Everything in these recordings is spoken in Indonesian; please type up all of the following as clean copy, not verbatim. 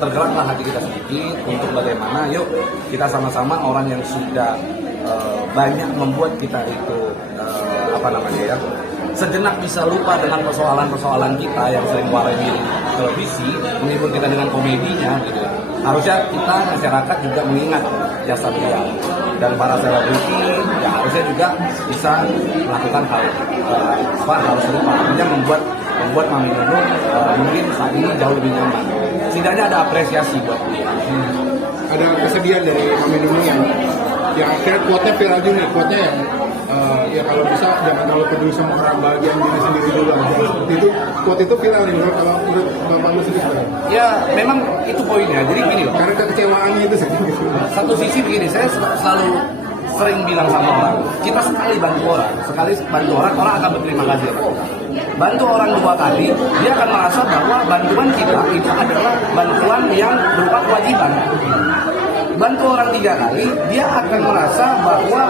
tergeraklah hati kita sedikit untuk bagaimana yuk kita sama-sama orang yang sudah banyak membuat kita itu sejenak bisa lupa dengan persoalan-persoalan kita yang sering warai di televisi, menghibur kita dengan komedinya gitu. Harusnya kita masyarakat juga mengingat jasa beliau dan para selebriti ya harusnya juga bisa melakukan hal serupa, artinya membuat Mami Nunung mungkin saat ini jauh lebih nyaman. Setidaknya ada apresiasi buat dia. Ada kesedihan dari Mami Nunung yang akhirnya quote-nya viral juga nih, quote-nya yang ya kalau bisa jangan terlalu peduli sama orang, bagian diri sendiri dulu seperti itu. Quote itu viral nih kalau menurut Bapak lu sendiri. Ya memang itu poinnya. Jadi gini loh. Karena kekecewaannya itu sih. Satu sisi begini, saya selalu sering bilang sama orang, kita sekali bantu orang akan berterima kasih. Bantu orang 2 kali, dia akan merasa bahwa bantuan kita itu adalah bantuan yang berupa kewajiban. Bantu orang 3 kali, dia akan merasa bahwa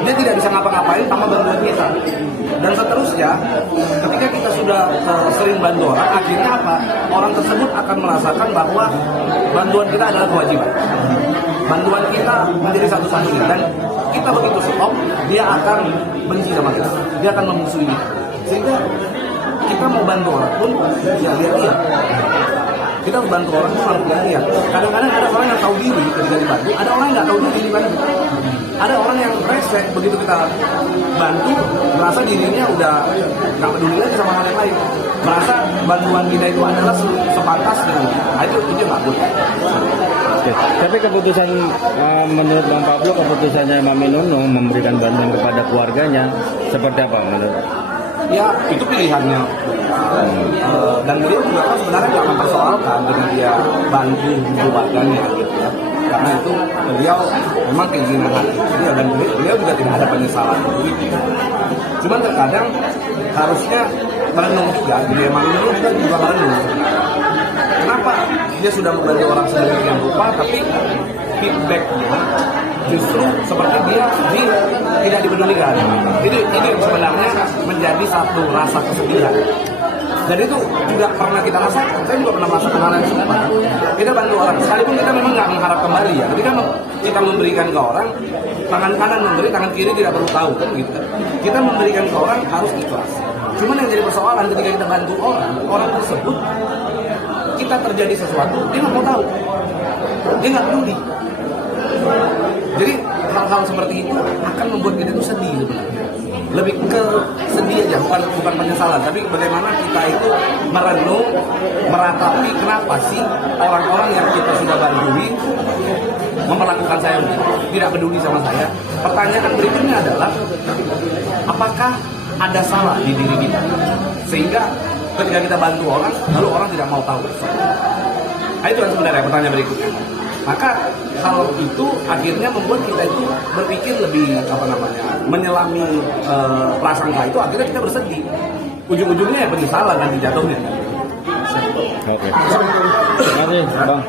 dia tidak bisa ngapa-ngapain tanpa bantuan kita. Dan seterusnya, ketika kita sudah sering bantu orang, akhirnya apa? Orang tersebut akan merasakan bahwa bantuan kita adalah kewajiban. Bantuan kita menjadi satu-satunya. Dan kita begitu stop, dia akan benci sama kita. Dia akan memusuhi. Sehingga kita mau bantu orang pun, ya lihat-lihat. Kita bantu orang itu harus lihat. Kadang-kadang ada orang yang tahu diri ketika dibantu, ada orang yang nggak tahu diri dibantu. Ada orang yang resek begitu kita bantu, merasa dirinya udah nggak peduli lagi sama hal yang lain. Merasa bantuan kita itu adalah sepantas dengan kita. Itu nggak boleh. Oke. Tapi keputusan menurut Bang Pablo, keputusannya Mami Nunung memberikan bantuan kepada keluarganya seperti apa menurut? Ya itu pilihannya. Dan beliau juga sebenarnya nggak mempersoalkan dengan dia bantu keluarganya gitu ya. Karena itu beliau memang keinginan hati beliau dan beliau juga tidak ada penyesalan itu. Cuman terkadang harusnya merenung juga. Dia Mami Nunung juga merenung. Kenapa dia sudah membantu orang sedemikian rupa tapi feedbacknya justru seperti dia tidak dipedulikan. Ini sebenarnya menjadi satu rasa kesedihan. Dan itu juga pernah kita rasakan. Saya juga pernah merasakan hal yang serupa. Kita bantu orang, sekalipun kita memang nggak mengharap kembali ya. Ketika kita memberikan ke orang, tangan kanan memberi, tangan kiri tidak perlu tahu kan gitu. Kita memberikan ke orang harus ikhlas. Cuman yang jadi persoalan ketika kita bantu orang tersebut, kita terjadi sesuatu, dia nggak mau tahu, dia nggak peduli. Jadi hal-hal seperti itu akan membuat kita itu sedih sebenarnya. Lebih ke sedih aja, bukan penyesalan, tapi bagaimana kita itu merenung, meratapi kenapa sih orang-orang yang kita sudah bantui memperlakukan saya tidak peduli sama saya. Pertanyaan berikutnya adalah apakah ada salah di diri kita sehingga ketika kita bantu orang lalu orang tidak mau tahu. Itu kan sebenarnya pertanyaan berikutnya. Maka hal itu akhirnya membuat kita itu berpikir lebih menyelami prasangka itu, akhirnya kita bersedih. Ujung-ujungnya ya penyesalan nanti jatuhnya. Oke. Terima kasih Bang.